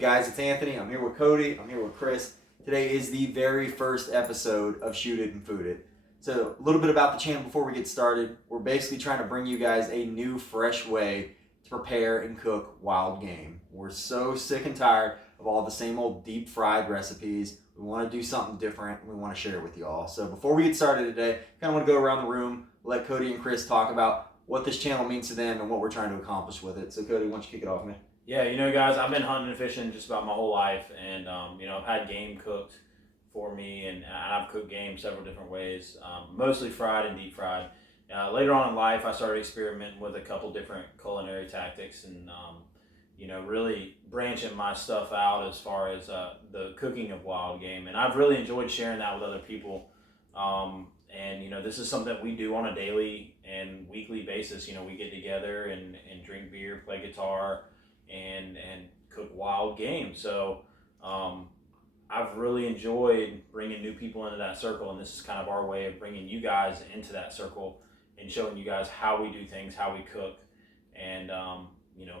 guys, it's Anthony. I'm here with Cody. I'm here with Chris. Today is the very first episode of Shoot It and Food It. So a little bit about the channel before we get started. We're basically trying to bring you guys a new, fresh way to prepare and cook wild game. We're so sick and tired of all the same old deep fried recipes. We want to do something different, and we want to share it with you all. So before we get started today, I kind of want to go around the room, let Cody and Chris talk about what this channel means to them and what we're trying to accomplish with it. So Cody, why don't you kick it off, man? Yeah, you know, guys, I've been hunting and fishing just about my whole life, and I've had game cooked for me, and I've cooked game several different ways, mostly fried and deep fried. Later on in life, I started experimenting with a couple different culinary tactics, and really branching my stuff out as far as the cooking of wild game, and I've really enjoyed sharing that with other people. This is something that we do on a daily and weekly basis. We get together and drink beer, play guitar, and cook wild game. So I've really enjoyed bringing new people into that circle, and this is kind of our way of bringing you guys into that circle and showing you guys how we do things, how we cook. And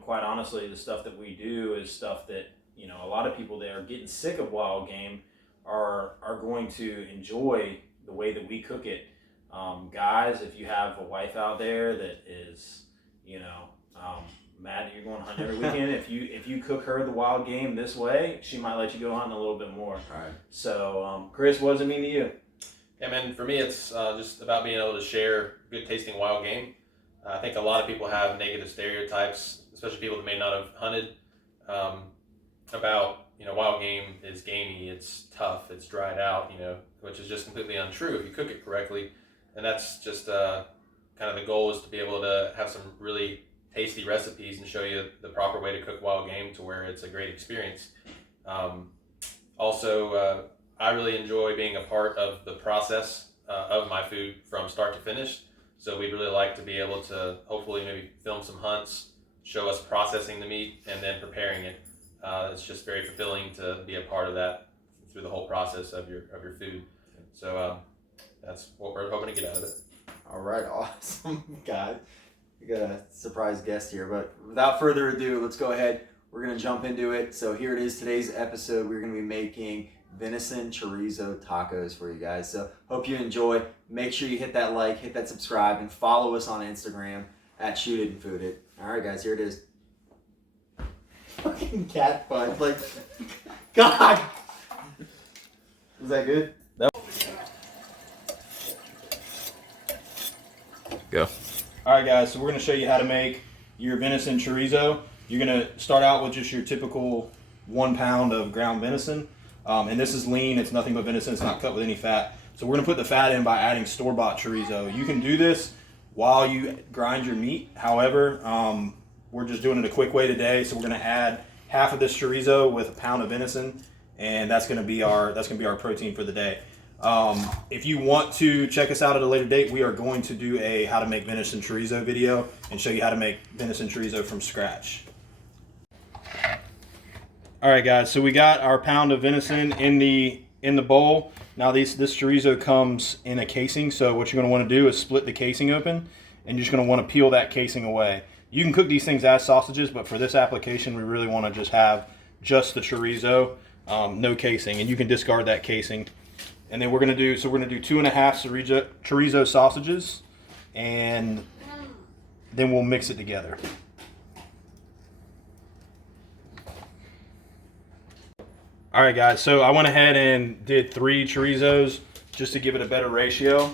quite honestly, the stuff that we do is stuff that a lot of people that are getting sick of wild game are going to enjoy the way that we cook it. Guys, if you have a wife out there that is mad that you're going hunting every weekend, if you cook her the wild game this way, she might let you go hunting a little bit more. All right. So Chris, what does it mean to you? Yeah, man, for me it's just about being able to share good tasting wild game. I think a lot of people have negative stereotypes, especially people that may not have hunted, about wild game is gamey, it's tough, it's dried out, which is just completely untrue if you cook it correctly. And that's just kind of the goal, is to be able to have some really tasty recipes and show you the proper way to cook wild game to where it's a great experience. I really enjoy being a part of the process of my food from start to finish. So we'd really like to be able to hopefully maybe film some hunts, show us processing the meat and then preparing it. It's just very fulfilling to be a part of that through the whole process of your food. So that's what we're hoping to get out of it. All right, awesome, guys. We got a surprise guest here, but without further ado, let's go ahead. We're going to jump into it. So here it is, today's episode. We're going to be making Venison Chorizo tacos for you guys. So hope you enjoy. Make sure you hit that like, hit that subscribe, and follow us on Instagram at Shoot It and Food It. All right, guys, here it is. Fucking cat butt. Like, God. Was that good? Go. All right, guys, so we're going to show you how to make your venison chorizo. You're going to start out with just your typical 1 pound of ground venison. And this is lean. It's nothing but venison. It's not cut with any fat. So we're going to put the fat in by adding store-bought chorizo. You can do this while you grind your meat. However, we're just doing it a quick way today. So we're going to add half of this chorizo with a pound of venison, and that's going to be our protein for the day. If you want to check us out at a later date, we are going to do a how to make venison chorizo video and show you how to make venison chorizo from scratch. All right, guys, so we got our pound of venison in the bowl. Now this chorizo comes in a casing, so what you're going to want to do is split the casing open, and you're just going to want to peel that casing away. You can cook these things as sausages, but for this application we really want to just have just the chorizo, no casing, and you can discard that casing. And then we're going to do 2.5 chorizo sausages, and then we'll mix it together. All right, guys, so I went ahead and did 3 chorizos just to give it a better ratio,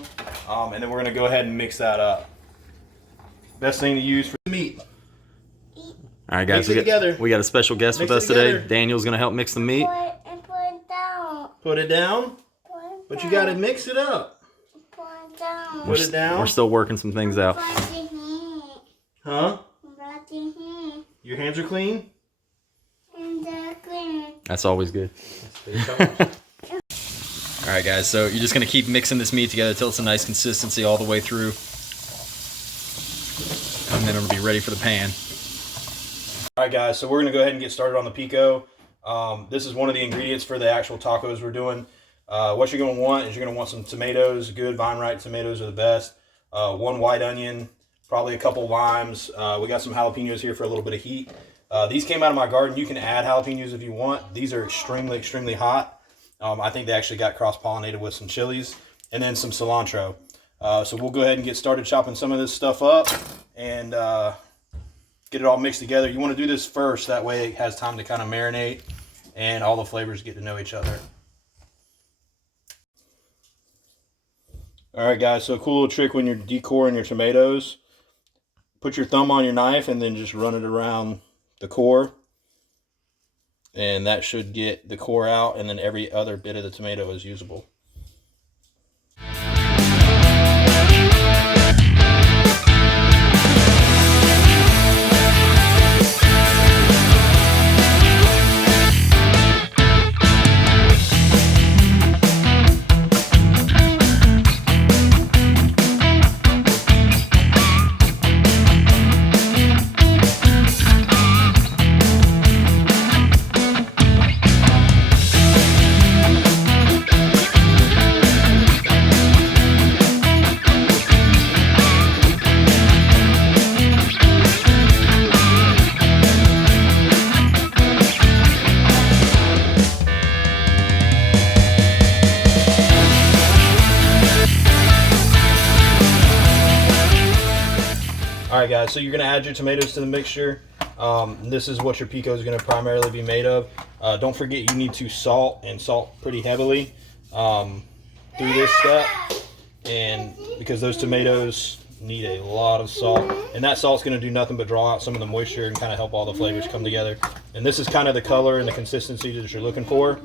and then we're going to go ahead and mix that up. Best thing to use for the meat. All right, guys, we got a special guest with us today. Daniel's going to help mix the meat. Put it down? But you got to mix it up. Put it down. We're still working some things out. Huh? Your hands are clean? That's always good. All right, guys, so you're just going to keep mixing this meat together until it's a nice consistency all the way through. And then it'll be ready for the pan. All right, guys, so we're going to go ahead and get started on the pico. This is one of the ingredients for the actual tacos we're doing. What you're going to want is you're going to want some tomatoes. Good vine-ripe tomatoes are the best. 1 white onion, probably a couple limes. We got some jalapenos here for a little bit of heat. These came out of my garden. You can add jalapenos if you want. These are extremely, extremely hot. I think they actually got cross-pollinated with some chilies and then some cilantro. So we'll go ahead and get started chopping some of this stuff up and get it all mixed together. You want to do this first. That way it has time to kind of marinate and all the flavors get to know each other. All right, guys. So a cool little trick when you're decoring your tomatoes. Put your thumb on your knife and then just run it around the core. And that should get the core out, and then every other bit of the tomato is usable. Alright guys, so you're going to add your tomatoes to the mixture. This is what your pico is going to primarily be made of. Don't forget you need to salt pretty heavily through this step, and because those tomatoes need a lot of salt, and that salt's going to do nothing but draw out some of the moisture and kind of help all the flavors come together. And this is kind of the color and the consistency that you're looking for.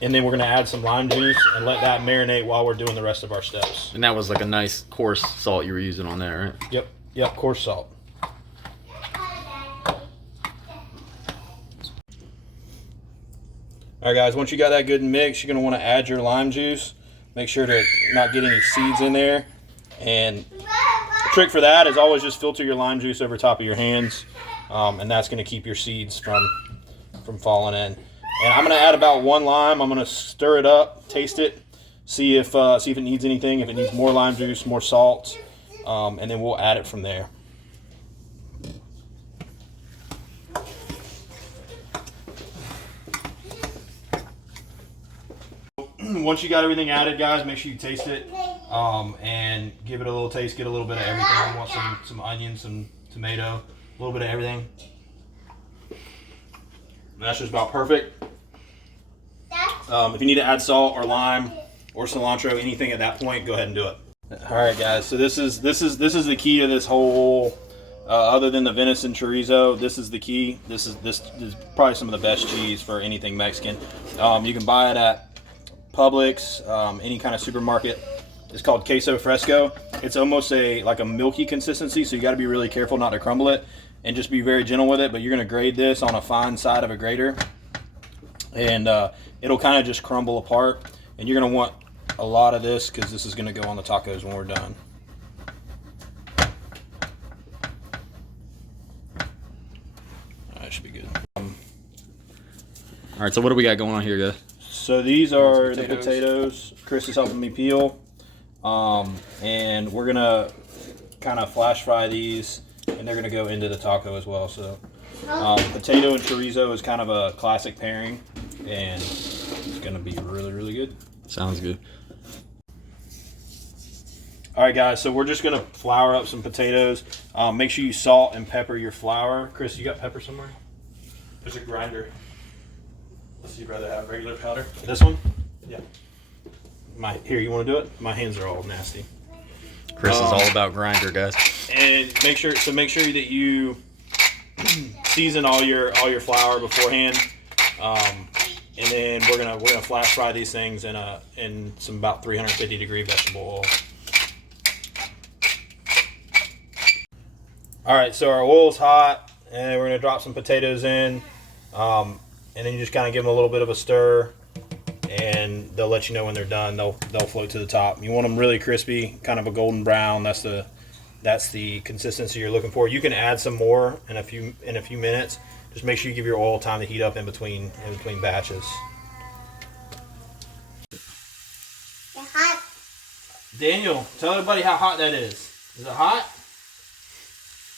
And then we're going to add some lime juice and let that marinate while we're doing the rest of our steps. And that was like a nice coarse salt you were using on there, right? Yep, coarse salt. Alright guys, once you got that good and mixed, you're going to want to add your lime juice. Make sure to not get any seeds in there. And the trick for that is always just filter your lime juice over top of your hands. And that's going to keep your seeds from falling in. And I'm going to add about 1 lime. I'm going to stir it up, taste it, see if it needs anything, if it needs more lime juice, more salt, and then we'll add it from there. Once you got everything added, guys, make sure you taste it and give it a little taste, get a little bit of everything. I want some onion, some tomato, a little bit of everything. And that's just about perfect. If you need to add salt or lime or cilantro, anything at that point, go ahead and do it. All right, guys. So this is the key to this whole. Other than the venison chorizo, this is the key. This is probably some of the best cheese for anything Mexican. You can buy it at Publix, any kind of supermarket. It's called queso fresco. It's almost like a milky consistency, so you got to be really careful not to crumble it and just be very gentle with it. But you're going to grate this on a fine side of a grater, and it'll kind of just crumble apart. And you're going to want a lot of this because this is going to go on the tacos when we're done. That should be good. All right, so what do we got going on here, guys? So these are the potatoes Chris is helping me peel. And we're going to kind of flash fry these, and they're going to go into the taco as well. So potato and chorizo is kind of a classic pairing, and it's going to be really, really good. Sounds good. All right, guys, so we're just going to flour up some potatoes. Make sure you salt and pepper your flour. Chris, you got pepper somewhere? There's a grinder. Unless you'd rather have regular powder. This one? Yeah. Here, you want to do it? My hands are all nasty. Chris is all about grinder, guys. And make sure that you season all your flour beforehand. And then we're gonna flash fry these things in some about 350 degree vegetable oil. All right, so our oil's hot, and we're gonna drop some potatoes in, and then you just kind of give them a little bit of a stir, and they'll let you know when they're done. They'll float to the top. You want them really crispy, kind of a golden brown. That's the consistency you're looking for. You can add some more in a few minutes. Just make sure you give your oil time to heat up in between batches. It's hot. Daniel, tell everybody how hot that is. Is it hot?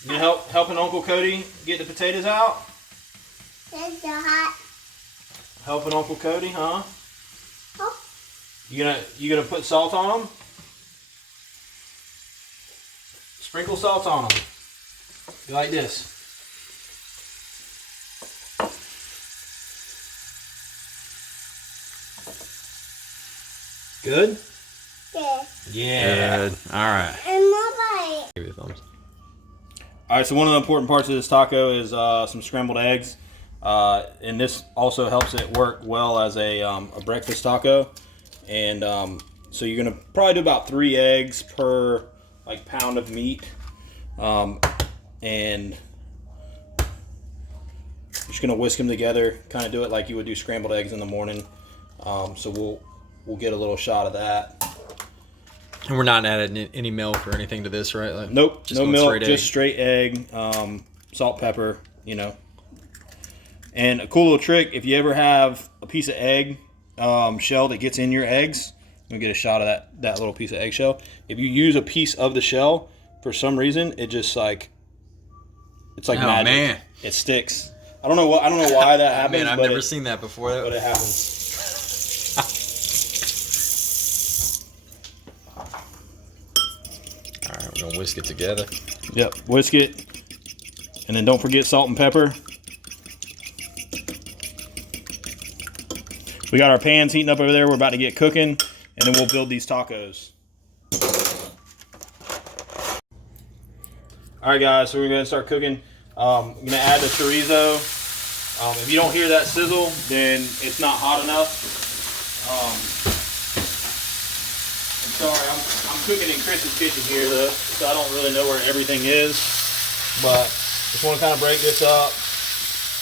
You helping Uncle Cody get the potatoes out? It's so hot. Helping Uncle Cody, huh? Oh. You gonna put salt on them? Sprinkle salt on them. You like this? Good? Good. Yeah. Good. All right. And more bite. Give you a thumbs. All right, so one of the important parts of this taco is some scrambled eggs. And this also helps it work well as a breakfast taco. And so you're gonna probably do about 3 eggs per like pound of meat. And you're just gonna whisk them together, kind of do it like you would do scrambled eggs in the morning. So we'll get a little shot of that. And we're not adding any milk or anything to this, right? Like, Nope, just no going milk, straight just egg. straight egg, salt, pepper, you know. And a cool little trick, if you ever have a piece of egg shell that gets in your eggs, you'll get a shot of that little piece of eggshell. If you use a piece of the shell, for some reason, it just like, it's like magic. Man. It sticks. I don't know why that happens. Man, I've but never seen that before. But it happens. All right, we're gonna whisk it together. Yep, whisk it. And then don't forget salt and pepper. We got our pans heating up over there. We're about to get cooking, and then we'll build these tacos. All right, guys, so we're going to start cooking. I'm going to add the chorizo. If you don't hear that sizzle, then it's not hot enough. I'm sorry, I'm cooking in Chris's kitchen here, though, so I don't really know where everything is. But just want to kind of break this up.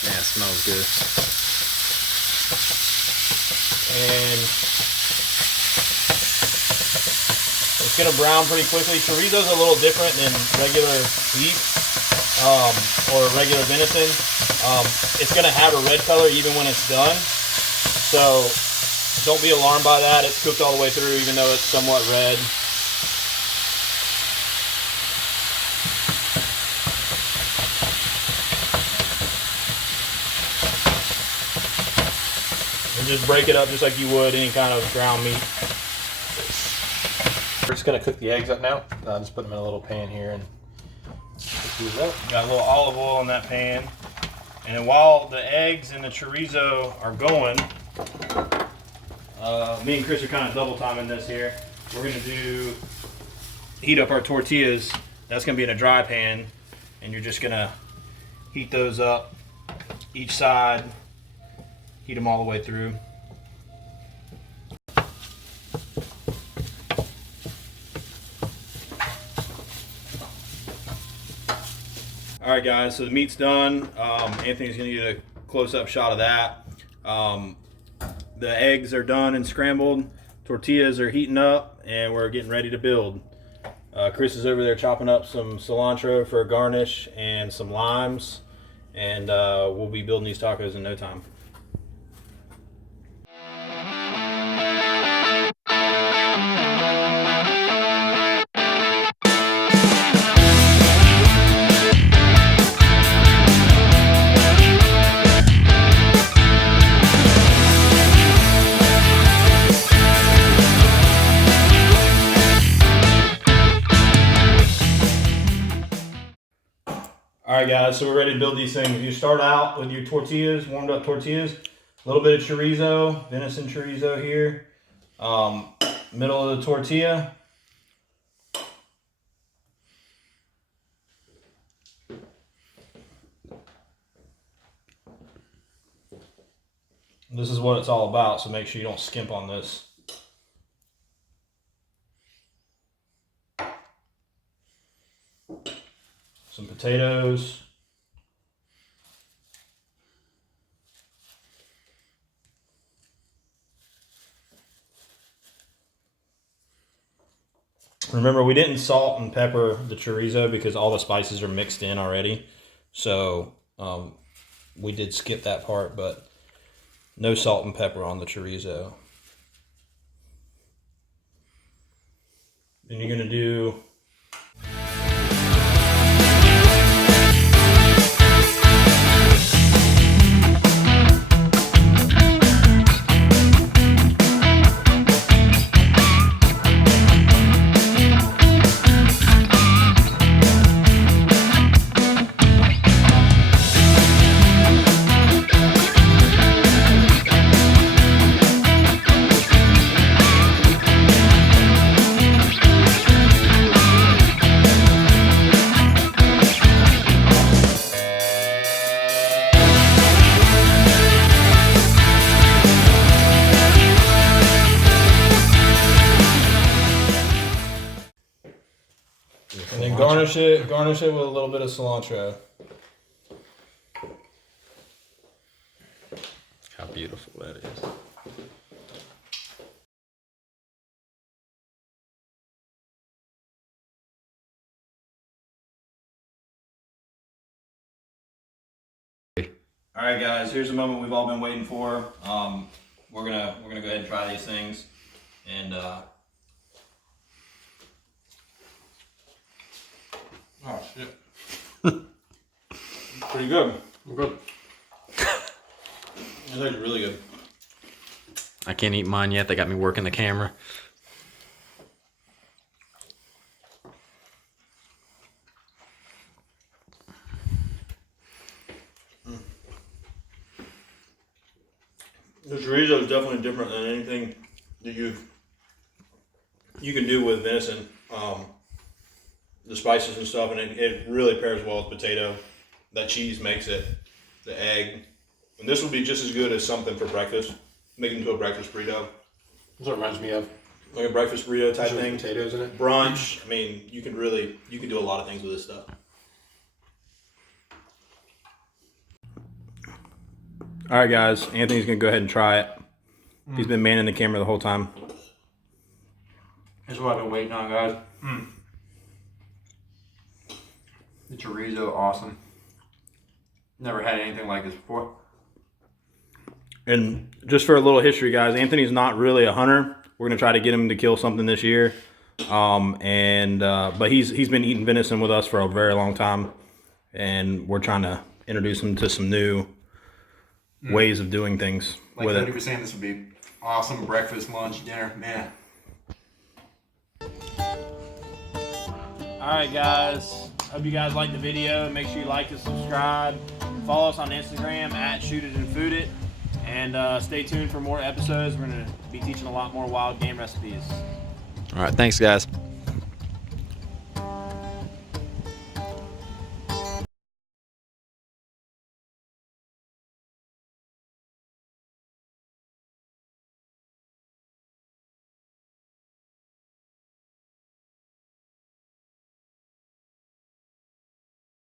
Man, it smells good. And it's gonna brown pretty quickly. Chorizo's a little different than regular beef or regular venison. It's gonna have a red color even when it's done. So don't be alarmed by that. It's cooked all the way through, even though it's somewhat red. And just break it up just like you would any kind of ground meat. We're just going to cook the eggs up now. Just put them in a little pan here and cook these up. Got a little olive oil in that pan. And then while the eggs and the chorizo are going, me and Chris are kind of double timing this here. We're going to heat up our tortillas. That's going to be in a dry pan. And you're just going to heat those up each side. Heat them all the way through. All right, guys, so the meat's done. Anthony's gonna get a close-up shot of that. The eggs are done and scrambled. Tortillas are heating up, and we're getting ready to build. Chris is over there chopping up some cilantro for a garnish and some limes, and we'll be building these tacos in no time. All right, guys, so we're ready to build these things. You start out with your tortillas, warmed up tortillas, a little bit of chorizo, venison chorizo here, middle of the tortilla. This is what it's all about, so make sure you don't skimp on this. Some potatoes. Remember, we didn't salt and pepper the chorizo because all the spices are mixed in already. So we did skip that part, but no salt and pepper on the chorizo. Then you're going to do Garnish it with a little bit of cilantro. How beautiful that is. All right, guys. Here's the moment we've all been waiting for. We're gonna go ahead and try these things, and oh shit, pretty good. Good. It's actually really good. I can't eat mine yet. They got me working the camera. The chorizo is definitely different than anything that you can do with venison. The spices and stuff, and it really pairs well with potato. That cheese makes it. The egg, and this would be just as good as something for breakfast. Make it into a breakfast burrito. That's what it reminds me of. Like a breakfast burrito type thing. Potatoes in it. Brunch. I mean, you can do a lot of things with this stuff. All right, guys. Anthony's gonna go ahead and try it. He's been manning the camera the whole time. That's what I've been waiting on, guys. The chorizo, awesome. Never had anything like this before. And just for a little history, guys, Anthony's not really a hunter. We're gonna try to get him to kill something this year. But he's been eating venison with us for a very long time, and we're trying to introduce him to some new ways of doing things Like with Cody it. was saying, this would be awesome breakfast, lunch, dinner, man. All right, guys. Hope you guys liked the video. Make sure you like and subscribe. Follow us on Instagram at ShootItAndFoodIt. And stay tuned for more episodes. We're going to be teaching a lot more wild game recipes. All right, thanks, guys.